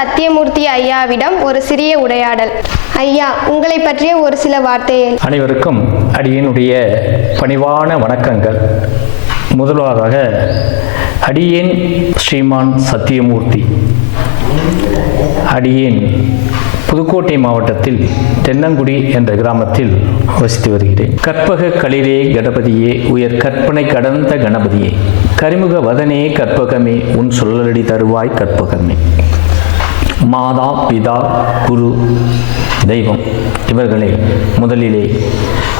சத்தியமூர்த்தி ஐயாவிடம் ஒரு சிறிய உரையாடல். ஐயா, உங்களை பற்றிய ஒரு சில வார்த்தைகள். அனைவருக்கும் அடியேனுடைய பணிவான வணக்கங்கள். முதலாவதாக அடியேன் ஸ்ரீமான் சத்தியமூர்த்தி. அடியேன் புதுக்கோட்டை மாவட்டத்தில் தென்னங்குடி என்ற கிராமத்தில் வசித்து வருகிறேன். கற்பக களிரே கணபதியே, உயர் கற்பனை கடந்த கணபதியே, கரிமுக வதனே கற்பகமே, உன் சொல்லடி தருவாய் கற்பகமே. மாதா பிதா குரு தெய்வம் இவர்களை முதலிலே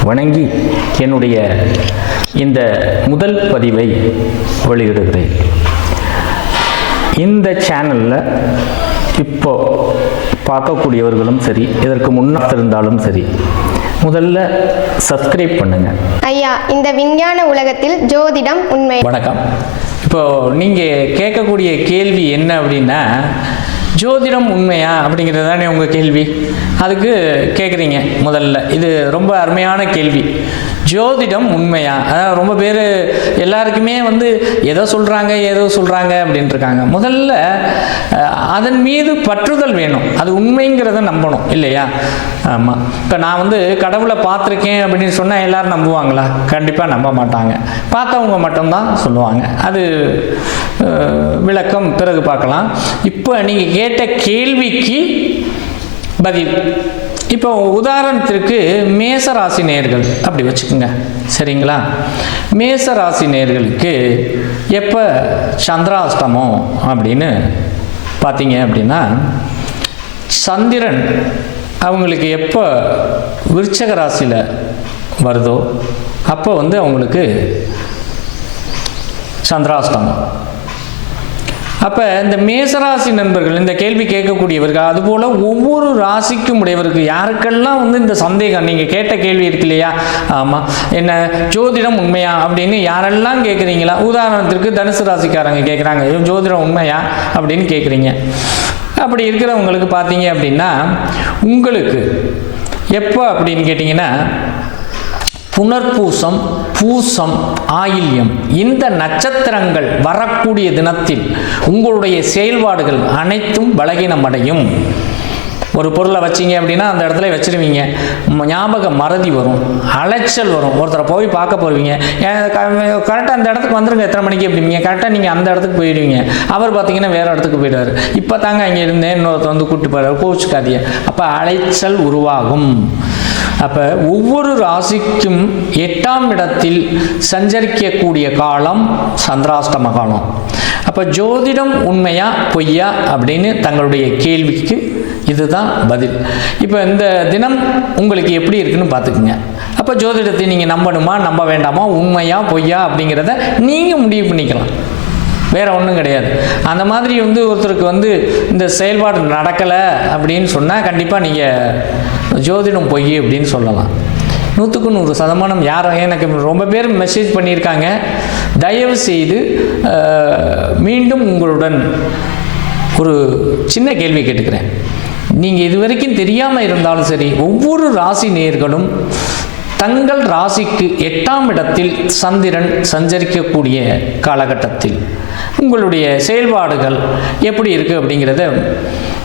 வணங்கி என்னுடைய இந்த முதல் பதிவை வெளியிடுகிறேன். இந்த சேனலில் இப்போ பார்க்கக்கூடியவர்களும் சரி, இதற்கு முன்னாடி இருந்தாலும் சரி, முதல்ல சப்ஸ்கிரைப் பண்ணுங்க. ஐயா, இந்த விஞ்ஞான உலகத்தில் ஜோதிடம் உண்மை. வணக்கம். இப்போ நீங்கள் கேட்கக்கூடிய கேள்வி என்ன அப்படின்னா, ஜோதிடம் உண்மையா அப்படிங்கிறது தானே உங்கள் கேள்வி. அதுக்கு கேட்குறீங்க. முதல்ல இது ரொம்ப அருமையான கேள்வி. ஜோதிடம் உண்மையா? அதாவது ரொம்ப பேர் எல்லாருக்குமே ஏதோ சொல்கிறாங்க அப்படின்ட்டு இருக்காங்க. முதல்ல அதன் மீது பற்றுதல் வேணும். அது உண்மைங்கிறத நம்பணும் இல்லையா? ஆமாம். இப்போ நான் கடவுளை பார்த்துருக்கேன் அப்படின்னு சொன்னால் எல்லோரும் நம்புவாங்களா? கண்டிப்பாக நம்ப மாட்டாங்க. பார்த்தவங்க மட்டும்தான் சொல்லுவாங்க. அது விளக்கம் பிறகு பார்க்கலாம். இப்போ நீங்கள் கேட்ட கேள்விக்கு பதில். இப்போ உதாரணத்திற்கு மேசராசி நேயர்கள் அப்படி வச்சுக்கோங்க, சரிங்களா? மேசராசி நேயர்களுக்கு எப்போ சந்திராஷ்டமம் அப்படின்னு பார்த்தீங்க அப்படின்னா, சந்திரன் அவங்களுக்கு எப்போ விருச்சக ராசியில் வருதோ அப்போ அவங்களுக்கு சந்திராஷ்டமம். அப்போ இந்த மேசராசி நண்பர்கள், இந்த கேள்வி கேட்கக்கூடியவர்கள், அதுபோல் ஒவ்வொரு ராசிக்கும் உடையவருக்கு யாருக்கெல்லாம் இந்த சந்தேகம், நீங்கள் கேட்ட கேள்வி இருக்கு இல்லையா? ஆமாம், என்ன ஜோதிடம் உண்மையா அப்படின்னு யாரெல்லாம் கேட்குறீங்களா? உதாரணத்திற்கு தனுசு ராசிக்காரங்க கேட்குறாங்க, ஜோதிடம் உண்மையா அப்படின்னு கேட்குறீங்க. அப்படி இருக்கிறவங்களுக்கு பார்த்தீங்க அப்படின்னா, உங்களுக்கு எப்போ அப்படின்னு கேட்டிங்கன்னா, புனர்பூசம், பூசம், ஆயில்யம் இந்த நட்சத்திரங்கள் வரக்கூடிய தினத்தில் உங்களுடைய செயல்பாடுகள் அனைத்தும் பலகீனம் அடையும். ஒரு பொருளை வச்சிங்க அப்படின்னா அந்த இடத்துல வச்சிருவீங்க, ஞாபக மறதி வரும், அலைச்சல் வரும். ஒருத்தரை போய் பார்க்க போடுவீங்க, கரெக்டாக அந்த இடத்துக்கு வந்துருங்க, எத்தனை மணிக்கு அப்படிங்க, கரெக்டாக நீங்கள் அந்த இடத்துக்கு போயிடுவீங்க. அவர் பார்த்தீங்கன்னா வேறு இடத்துக்கு போயிடுவார். இப்போ தாங்க அங்கே இருந்தேன், இன்னொருத்தர் கூப்பிட்டு போயிடுவார், கோவிச்சுக்காதீங்க. அப்போ அலைச்சல் உருவாகும். அப்போ ஒவ்வொரு ராசிக்கும் 8ஆம் இடத்தில் சஞ்சரிக்கக்கூடிய காலம் சந்திராஷ்டம காலம். அப்போ ஜோதிடம் உண்மையா பொய்யா அப்படின்னு தங்களுடைய கேள்விக்கு இதுதான் பதில். இப்போ இந்த தினம் உங்களுக்கு எப்படி இருக்குன்னு பார்த்துக்குங்க. அப்போ ஜோதிடத்தை நீங்கள் நம்பணுமா நம்ப வேண்டாமா, உண்மையா பொய்யா அப்படிங்கிறத நீங்கள் முடிவு பண்ணிக்கலாம். வேறு ஒன்றும் கிடையாது. அந்த மாதிரி ஒருத்தருக்கு இந்த செயல்பாடு நடக்கலை அப்படின்னு சொன்னால் கண்டிப்பாக நீங்கள் ஜோதிடம் பொய் அப்படின்னு சொல்லலாம். 100க்கு 100% யாரும் எனக்கு ரொம்ப பேர் மெசேஜ் பண்ணியிருக்காங்க. தயவு செய்து மீண்டும் உங்களுடன் ஒரு சின்ன கேள்வி கேட்டுக்கிறேன். நீங்கள் இது வரைக்கும் தெரியாமல் இருந்தாலும் சரி, ஒவ்வொரு ராசி நேயர்களும் தங்கள் ராசிக்கு 8ஆம் இடத்தில் சந்திரன் சஞ்சரிக்கக்கூடிய காலகட்டத்தில் உங்களுடைய செயல்பாடுகள் எப்படி இருக்குது அப்படிங்கிறத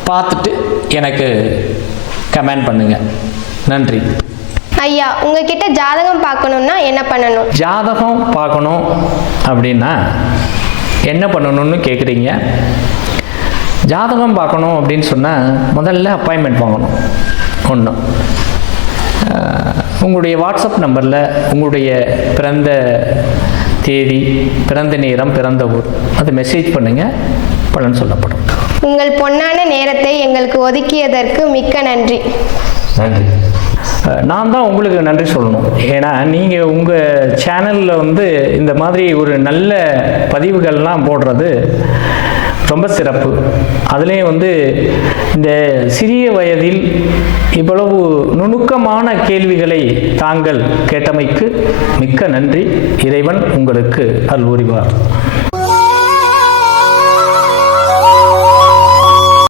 பார்த்துட்டு எனக்கு கமெண்ட் பண்ணுங்கள். நன்றி. ஐயா, உங்ககிட்ட ஜாதகம் பார்க்கணுன்னா என்ன பண்ணணும்? ஜாதகம் பார்க்கணும் அப்படின்னா என்ன பண்ணணும்னு கேட்குறீங்க. ஜாதகம் பார்க்கணும் அப்படின்னு சொன்னால் முதல்ல அப்பாயின்மெண்ட் வாங்கணும். ஒன்று, உங்களுடைய வாட்ஸ்அப் நம்பரில் உங்களுடைய பிறந்த தேதி, பிறந்த நேரம், பிறந்த ஊர் அது மெசேஜ் பண்ணுங்கள், பலன் சொல்லப்படும். உங்கள் பொன்னான நேரத்தை எங்களுக்கு ஒதுக்கியதற்கு மிக்க நன்றி. நன்றி. நான் தான் உங்களுக்கு நன்றி சொல்லணும். ஏன்னா நீங்கள் உங்கள் சேனலில் இந்த மாதிரி ஒரு நல்ல பதிவுகள்லாம் போடுறது ரொம்ப சிறப்பு. அதுலேயும் இந்த சிறிய வயதில் இவ்வளவு நுணுக்கமான கேள்விகளை தாங்கள் கேட்டமைக்கு மிக்க நன்றி. இறைவன் உங்களுக்கு அருள் புரிவார்.